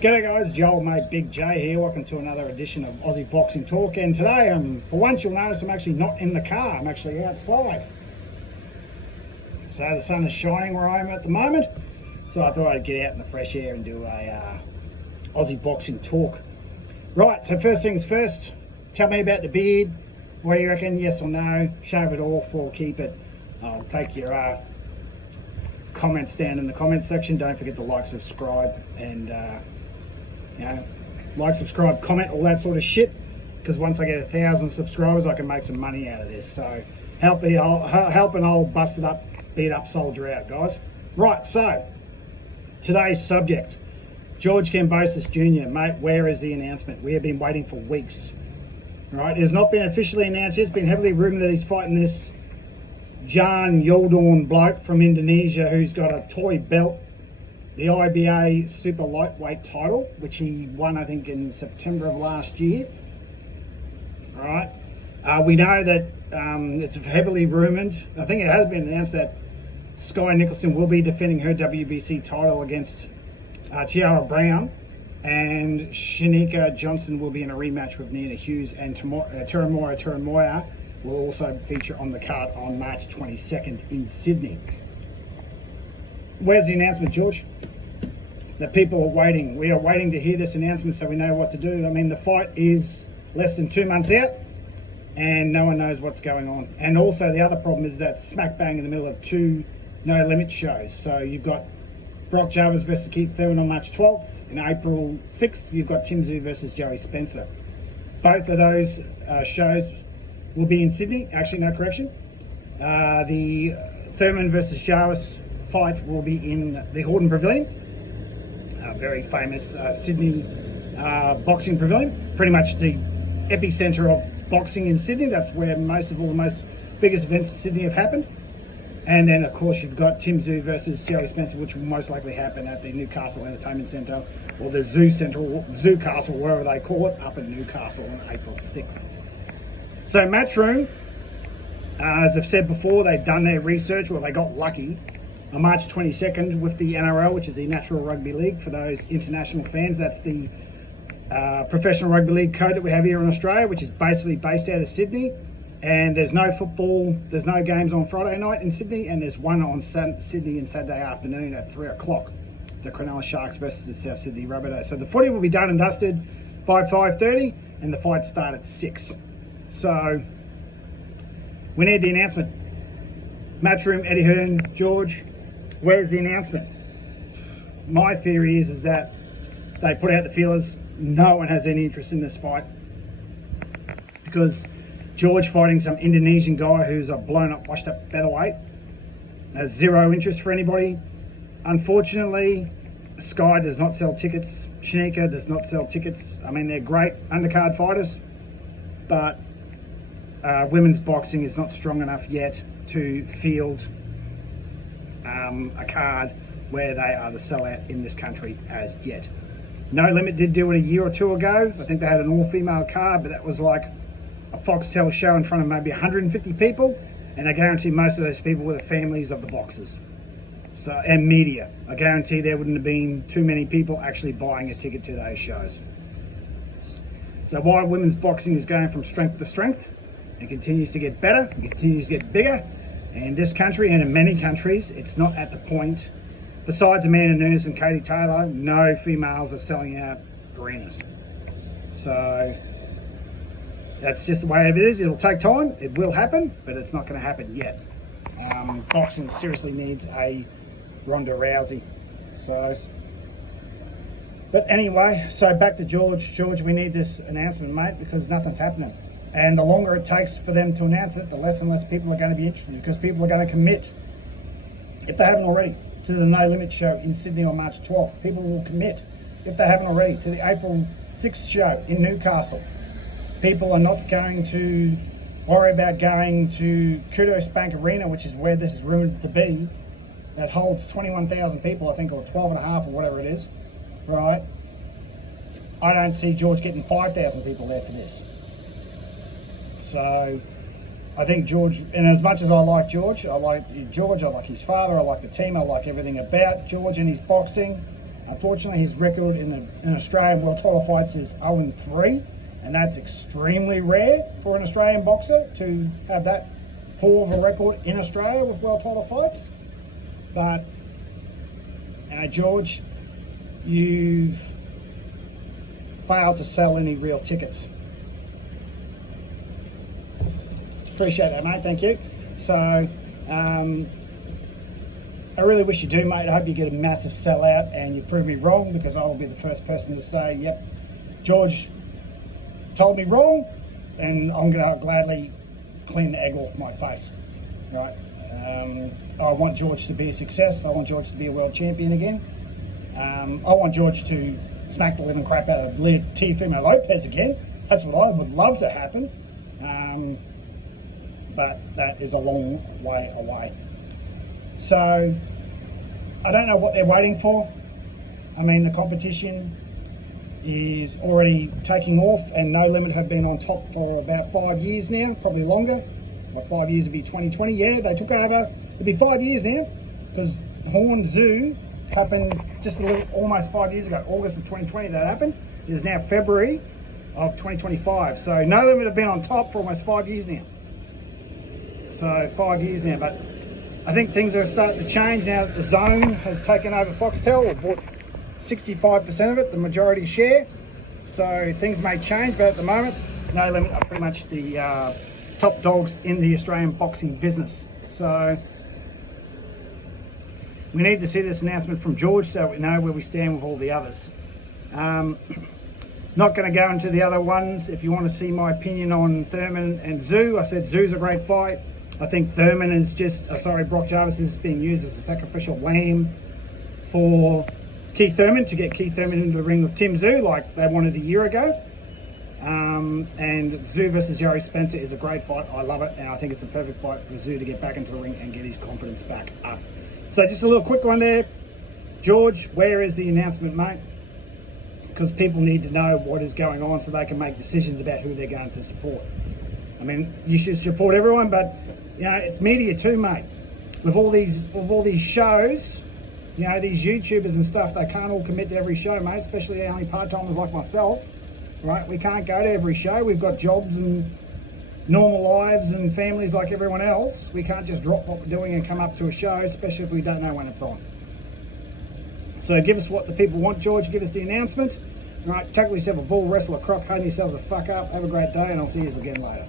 G'day guys, Joel mate Big J here. Welcome to another edition of Aussie Boxing Talk. And today, for once you'll notice I'm actually not in the car, I'm actually outside. So the sun is shining where I am at the moment. So I thought I'd get out in the fresh air and do a Aussie Boxing Talk. Right, so first things first, tell me about the beard. What do you reckon, yes or no? Shave it off or keep it? I'll take your comments down in the comment section. Don't forget to like, subscribe, and like, subscribe, comment, all that sort of shit, because once I get 1,000 subscribers I can make some money out of this. So help an old busted up, beat up soldier out, guys. Right, so today's subject, George Kambosos Jr. Mate, where is the announcement? We have been waiting for weeks. Right, it has not been officially announced yet. It's been heavily rumoured that he's fighting this Jan Yaldorn bloke from Indonesia who's got a toy belt, the IBA super lightweight title, which he won I think in September of last year. Right, we know that it's heavily rumoured. I think it has been announced that Sky Nicholson will be defending her WBC title against Tiara Brown, and Shanika Johnson will be in a rematch with Nina Hughes, and Turamoya will also feature on the card on March 22nd in Sydney. Where's the announcement, George? The people are waiting. We are waiting to hear this announcement so we know what to do. I mean, the fight is less than 2 months out and no one knows what's going on. And also the other problem is that smack bang in the middle of 2 no limit shows. So you've got Brock Jarvis versus Keith Thurman on March 12th. In April 6th, you've got Tim Tszyu versus Joey Spencer. Both of those shows will be in Sydney. Actually, no correction. The Thurman versus Jarvis fight will be in the Horton Pavilion, a very famous Sydney boxing pavilion. Pretty much the epicenter of boxing in Sydney. That's where most of all the biggest events in Sydney have happened. And then, of course, you've got Tim Tszyu versus Joey Spencer, which will most likely happen at the Newcastle Entertainment Centre, or the Zoo Castle, wherever they call it, up in Newcastle on April 6th. So Matchroom, as I've said before, they've done their research, well, they got lucky. On March 22nd with the NRL, which is the Natural Rugby League, for those international fans, that's the professional rugby league code that we have here in Australia, which is basically based out of Sydney. And there's no football, there's no games on Friday night in Sydney, and there's one on Sydney and Saturday afternoon at 3 o'clock. The Cronulla Sharks versus the South Sydney Rabbitohs. So the footy will be done and dusted by 5:30, and the fight start at 6. So we need the announcement. Matchroom, Eddie Hearn, George, where's the announcement? My theory is that they put out the feelers. No one has any interest in this fight because George fighting some Indonesian guy who's a blown up, washed up featherweight has zero interest for anybody. Unfortunately, Sky does not sell tickets. Shanika does not sell tickets. I mean, they're great undercard fighters, but women's boxing is not strong enough yet to field a card where they are the sellout in this country as yet. No Limit did do it a year or two ago. I think they had an all-female card, but that was like a Foxtel show in front of maybe 150 people, and I guarantee most of those people were the families of the boxers. So, and media. I guarantee there wouldn't have been too many people actually buying a ticket to those shows. So while women's boxing is going from strength to strength and continues to get better and continues to get bigger, in this country and in many countries, it's not at the point, besides Amanda Nunes and Katie Taylor, no females are selling out arenas. So that's just the way it is. It'll take time. It will happen, but it's not going to happen yet. Boxing seriously needs a Ronda Rousey. So, but anyway, so back to George. George, we need this announcement, mate, because nothing's happening. And the longer it takes for them to announce it, the less and less people are going to be interested, because people are going to commit, if they haven't already, to the No Limit show in Sydney on March 12th. People will commit, if they haven't already, to the April 6th show in Newcastle. People are not going to worry about going to Kudos Bank Arena, which is where this is rumoured to be. That holds 21,000 people, I think, or 12 and a half, or whatever it is, right? I don't see George getting 5,000 people there for this. So I think George, and as much as I like George, I like his father, I like the team, I like everything about George and his boxing. Unfortunately, his record in Australian world title fights is 0-3, and that's extremely rare for an Australian boxer to have that poor of a record in Australia with world title fights. But George, you've failed to sell any real tickets. Appreciate that, mate. Thank you. So, I really wish you do, mate. I hope you get a massive sellout and you prove me wrong, because I will be the first person to say, yep, George told me wrong, and I'm going to gladly clean the egg off my face. Right? I want George to be a success. I want George to be a world champion again. I want George to smack the living crap out of Teofimo Lopez again. That's what I would love to happen. But that is a long way away. So I don't know what they're waiting for. I mean, the competition is already taking off, and No Limit have been on top for about 5 years now, probably longer. Well, 5 years would be 2020. Yeah, they took over. It'd be 5 years now, because Horn Zoo happened just almost 5 years ago. August of 2020 that happened. It is now February of 2025. So No Limit have been on top for almost 5 years now. So 5 years now, but I think things are starting to change now that the Zone has taken over Foxtel, or bought 65% of it, the majority share. So things may change, but at the moment, No Limit are pretty much the top dogs in the Australian boxing business. So we need to see this announcement from George so we know where we stand with all the others. Not going to go into the other ones. If you want to see my opinion on Thurman and Zoo, I said Zoo's a great fight. I think Thurman is just, Brock Jarvis is being used as a sacrificial lamb for Keith Thurman, to get Keith Thurman into the ring with Tim Zoo like they wanted a year ago. And Zoo versus Yuri Spencer is a great fight. I love it, and I think it's a perfect fight for Zoo to get back into the ring and get his confidence back up. So just a little quick one there. George, where is the announcement, mate? Because people need to know what is going on so they can make decisions about who they're going to support. I mean, you should support everyone, but you know, it's media too, mate. With all these shows, you know, these YouTubers and stuff, they can't all commit to every show, mate, especially only part-timers like myself, right? We can't go to every show. We've got jobs and normal lives and families like everyone else. We can't just drop what we're doing and come up to a show, especially if we don't know when it's on. So give us what the people want, George. Give us the announcement. All right, tackle yourself a bull, wrestle a croc, hone yourselves a fuck up. Have a great day, and I'll see you again later.